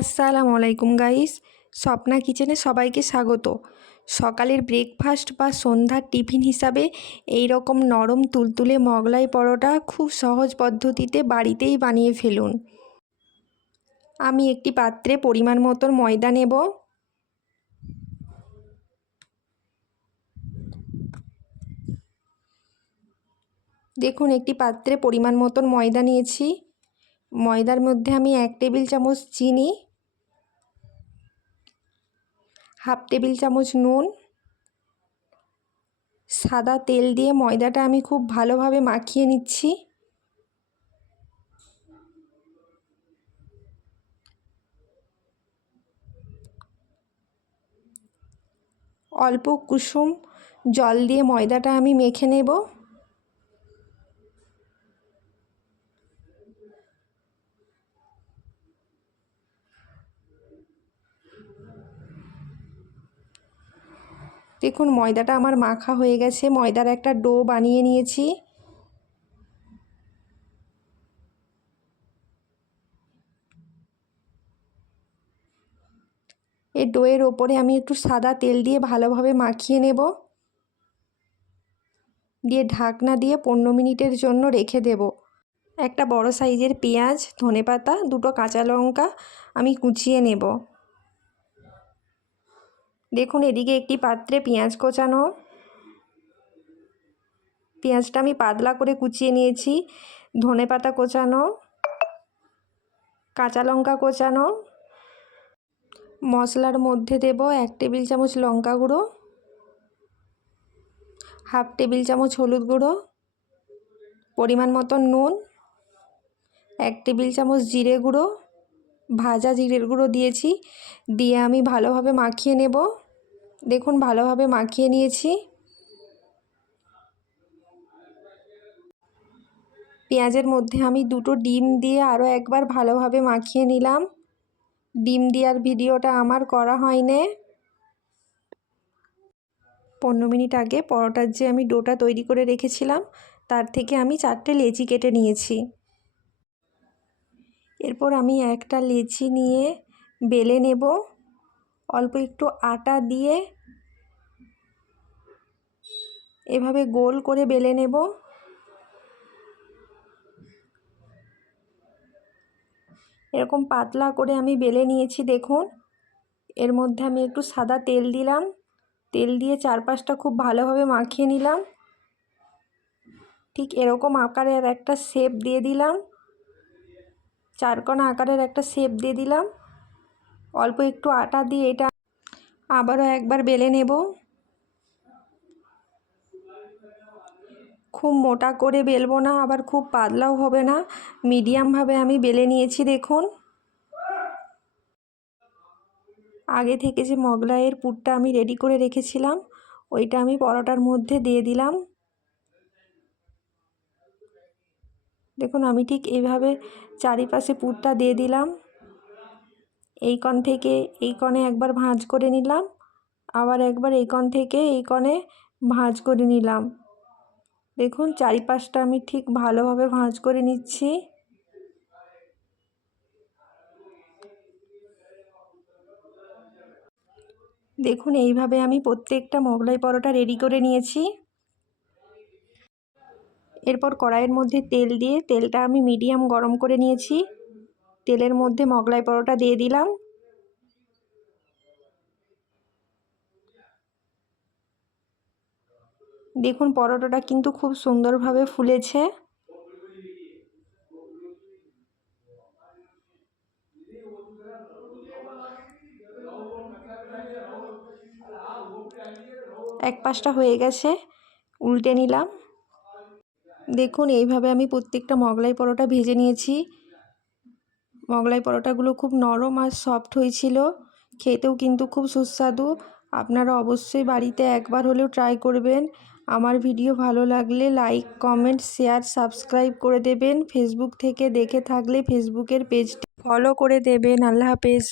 আসসালামু আলাইকুম গাইস, স্বপ্না কিচেনে সবাইকে স্বাগত। সকালের ব্রেকফাস্ট বা সন্ধ্যার টিফিন হিসাবে এই রকম নরম তুলতুলে মগলাই পরোটা খুব সহজ পদ্ধতিতে বাড়িতেই বানিয়ে ফেলুন। আমি একটি পাত্রে পরিমাণ মতন ময়দা নেব। দেখুন, একটি পাত্রে পরিমাণ মতন ময়দা নিয়েছি। ময়দার মধ্যে আমি এক টেবিল চামচ চিনি, হাফ টেবিল চামচ নুন, সাদা তেল দিয়ে ময়দাটা আমি খুব ভালোভাবে মাখিয়ে নিচ্ছি। অল্প কুসুম জল দিয়ে ময়দাটা আমি মেখে নেব। দেখুন, ময়দাটা আমার মাখা হয়ে গেছে। ময়দার একটা ডো বানিয়ে নিয়েছি। এই ডোয়ের ওপরে আমি একটু সাদা তেল দিয়ে ভালোভাবে মাখিয়ে নেব। দিয়ে ঢাকনা দিয়ে পনেরো মিনিটের জন্য রেখে দেব। একটা বড় সাইজের পেঁয়াজ, ধনেপাতা, দুটো কাঁচা লঙ্কা আমি কুচিয়ে নেব। দেখুন, এদিকে একটি পাত্রে পেঁয়াজ কোচানো। পেঁয়াজটা আমি পাতলা করে কুচিয়ে নিয়েছি। ধনে পাতা কোচানো। কাঁচা লঙ্কা কোচানো। মশলার মধ্যে দেব এক টেবিল চামচ লঙ্কা গুঁড়ো। হাফ টেবিল চামচ হলুদ গুঁড়ো। পরিমাণ মতন নুন। এক টেবিল চামচ জিরে গুঁড়ো। ভাজা জিরের গুঁড়ো দিয়েছি। দিয়ে আমি ভালোভাবে মাখিয়ে নেব। দেখুন, ভালোভাবে মাখিয়ে নিয়েছি। পেঁয়াজের মধ্যে আমি দুটো ডিম দিয়ে আরও একবার ভালোভাবে মাখিয়ে নিলাম। ডিম দেওয়ার ভিডিওটা আমার করা হয়নি। পনেরো মিনিট আগে পরোটার যে আমি ডোটা তৈরি করে রেখেছিলাম, তার থেকে আমি চারটে লেচি কেটে নিয়েছি। এরপর আমি একটা লেচি নিয়ে বেলে নেব। অল্প একটু আটা দিয়ে এভাবে গোল করে বেলে নেব। এরকম পাতলা করে আমি বেলে নিয়েছি, দেখুন। এর মধ্যে আমি একটু সাদা তেল দিলাম। তেল দিয়ে চারপাশটা খুব ভালোভাবে মাখিয়ে নিলাম। ঠিক এরকম আকারের একটা শেপ দিয়ে দিলাম। চারকোনা আকারের একটা শেপ দিয়ে দিলাম। অল্প একটু আটা দিয়ে এটা আবারও একবার বেলে নেব। খুব মোটা করে বেলবো না, আবার খুব পাতলাও হবে না। মিডিয়ামভাবে আমি বেলে নিয়েছি, দেখুন। আগে থেকে যে মগলাইয়ের পুরটা আমি রেডি করে রেখেছিলাম, ওইটা আমি পরোটার মধ্যে দিয়ে দিলাম। দেখুন, আমি ঠিক এইভাবে চারিপাশে পুরটা দিয়ে দিলাম। এই কণ থেকে এই কণে একবার ভাঁজ করে নিলাম, আবার একবার এই কণ থেকে এই কণে ভাঁজ করে নিলাম। দেখুন, চারিপাশটা আমি ঠিক ভালোভাবে ভাঁজ করে নিচ্ছি। দেখুন, এইভাবে আমি প্রত্যেকটা মোগলাই পরোটা রেডি করে নিয়েছি। এরপর কড়াইয়ের মধ্যে তেল দিয়ে, তেলটা আমি মিডিয়াম গরম করে নিয়েছি। তেলের মধ্যে মোগলাই পরোটা দিয়ে দিলাম। দেখুন, পরোটাটা কিন্তু খুব সুন্দরভাবে ফুলেছে। এক পাশটা হয়ে গেছে, উল্টে নিলাম। দেখুন, এইভাবে আমি প্রত্যেকটা মগলাই পরোটা ভেজে নিয়েছি। মগলাই পরোটাগুলো খুব নরম আর সফট হয়েছিল, খেতেও কিন্তু খুব সুস্বাদু। আপনারা অবশ্যই বাড়িতে একবার হলেও ট্রাই করবেন। আমার ভিডিও ভালো লাগলে লাইক, কমেন্ট, শেয়ার, সাবস্ক্রাইব করে দেবেন। ফেসবুক থেকে দেখে থাকলে ফেসবুকের পেজটি ফলো করে দেবেন। আল্লাহ হাফেজ।